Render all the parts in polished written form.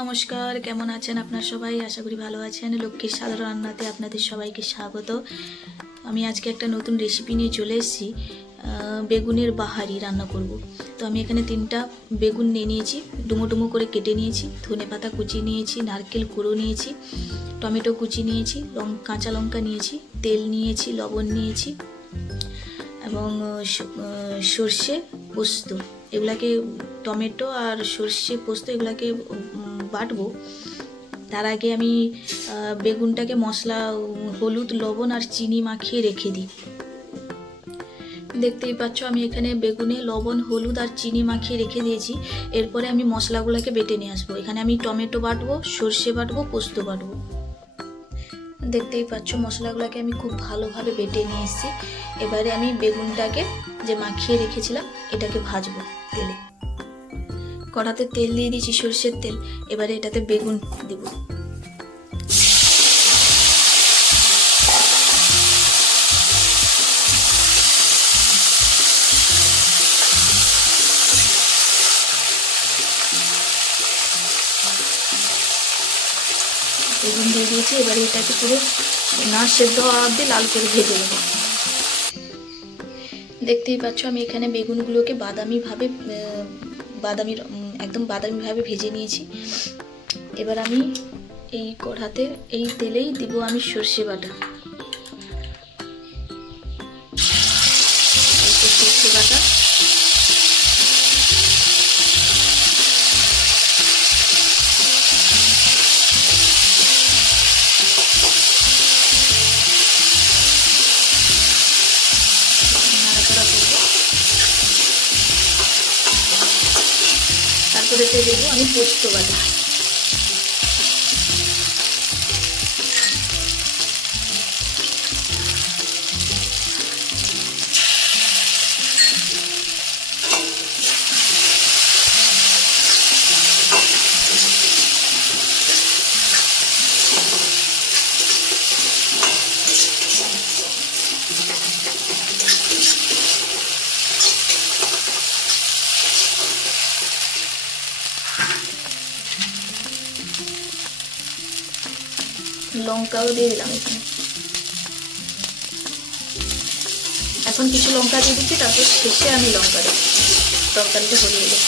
নমস্কার, কেমন আছেন আপনারা সবাই? আশা করি ভালো আছেন। লক্ষ্মীর সাধারণ রান্নাতে আপনাদের সবাইকে স্বাগত। আমি আজকে একটা নতুন রেসিপি নিয়ে চলে এসেছি। বেগুনের বাহারি রান্না করব। তো আমি এখানে 3টা বেগুন নিয়ে নিয়েছি, ডুমো ডুমো করে কেটে নিয়েছি, ধনেপাতা কুচি নিয়েছি, নারকেল কুড়ো নিয়েছি, টমেটো কুচি নিয়েছি, কাঁচা লঙ্কা নিয়েছি, তেল নিয়েছি, লবণ নিয়েছি এবং সর্ষে পোস্ত। এগুলাকে টমেটো আর সর্ষে পোস্ত এগুলাকে বাটবো। তার আগে আমি বেগুনটাকে মশলা, হলুদ, লবণ আর চিনি মাখিয়ে রেখে দিই। দেখতেই পাচ্ছ আমি এখানে বেগুনে লবণ, হলুদ আর চিনি মাখিয়ে রেখে দিয়েছি। এরপরে আমি মশলাগুলোকে বেটে নিয়ে আসবো। এখানে আমি টমেটো বাটবো, সর্ষে বাটবো, পোস্ত বাটবো। দেখতেই পাচ্ছ মশলাগুলোকে আমি খুব ভালোভাবে বেটে নিয়ে এসেছি। এবারে আমি বেগুনটাকে যে মাখিয়ে রেখেছিলাম এটাকে ভাজবো তেলে। কড়াতে তেল দিয়ে দিয়েছি, সর্ষের তেল। এবারে এটাতে বেগুন দিব। বেগুন দিয়ে দিয়েছি। এবারে এটাকে পুরো না সেদ্ধ হওয়া অবধি লাল করে ভেজে নেব। দেখতেই পাচ্ছ আমি এখানে বেগুনগুলোকে একদম বাদামিভাবে ভেজে নিয়েছি। এবার আমি এই কড়াতে এই তেলেই দিব আমি সর্ষে বাটা। সর্ষে বাটা তারপরে দেবো আমি পোস্ত বাটা। লঙ্কাও দিয়ে দিলাম এখানে। এখন কিছু লঙ্কা দিয়ে দিচ্ছি, তারপর শেষে আমি লঙ্কা দেবো তরকারিটা হয়ে গেলে।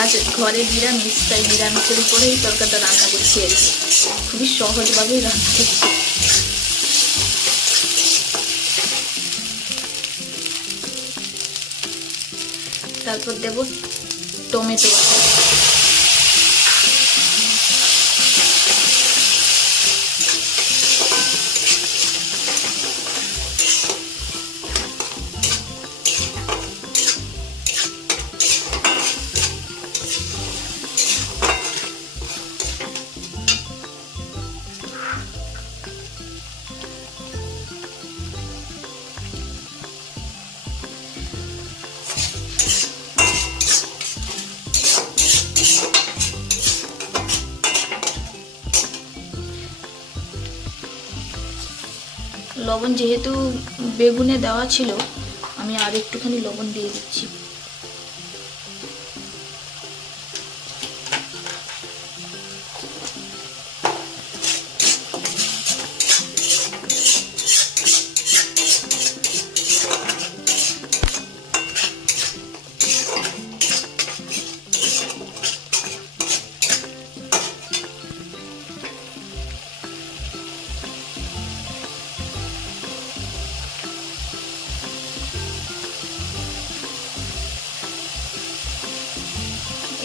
আজ ঘরে নিরামিষ, তাই নিরামিষের উপরে এই তরকারিটা রান্না করছি আর কি। খুবই সহজভাবেই রান্না করছি। তারপর দেব টমেটো বাটা। লবণ যেহেতু বেগুনে দেওয়া ছিল, আমি আর একটুখানি লবণ দিয়ে দিচ্ছি।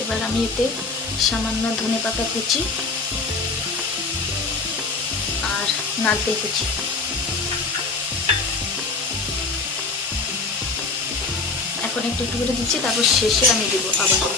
এবার আমি এতে সামান্য ধনেপাতা কুচি আর নারকেল কুচি, এখন একটু একটু করে দিচ্ছি, তারপর শেষে আমি দেবো আবার।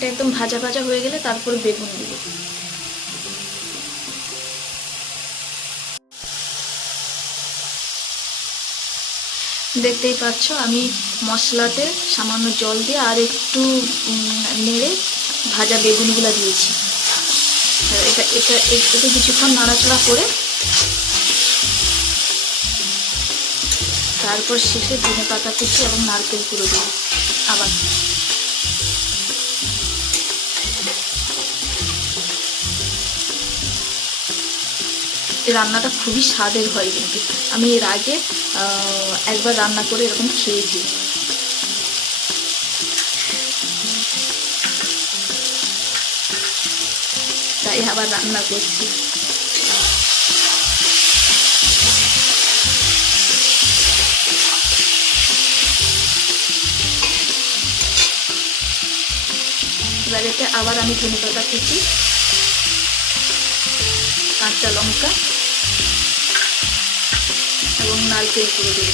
এটা একদম ভাজা ভাজা হয়ে গেলে তারপর বেগুন দিব। দেখতেই পাচ্ছ আমি মশলাতে সামান্য জল দিয়ে আর একটু নেড়ে ভাজা বেগুনগুলো দিয়েছি। এটা কিছুক্ষণ নাড়াচাড়া করে তারপর শেষে ধনেপাতা কুচি এবং নারকেল কুড়ো দেব। আবার এই রান্নাটা খুবই স্বাদের হয়, কিন্তু আমি এর আগে একবার রান্না করে এরকম খেয়েছি। তাই আবার রান্না করছি। এবার এতে আবার আমি ধনেপাতা কুচি, কাঁচা লঙ্কা এবং নারকেল কুড়ো দেব।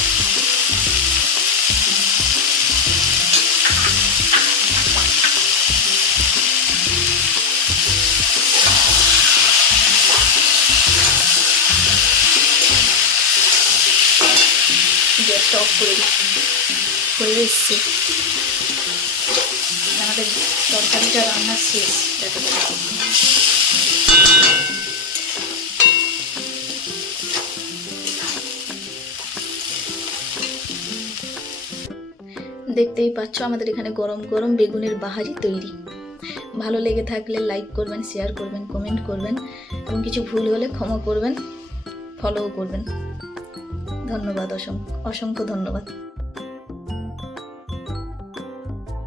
গ্যাসটা অফ করে দিচ্ছি। হয়ে এসছে আমাদের তরকারিটা রান্না শেষ। দেখতেই পাচ্ছ আমাদের এখানে গরম গরম বেগুনের বাহারি তৈরি। ভালো লেগে থাকলে লাইক করবেন, শেয়ার করবেন, কমেন্ট করবেন এবং কিছু ভুল হলে ক্ষমা করবেন, ফলোও করবেন। ধন্যবাদ, অসংখ্য ধন্যবাদ।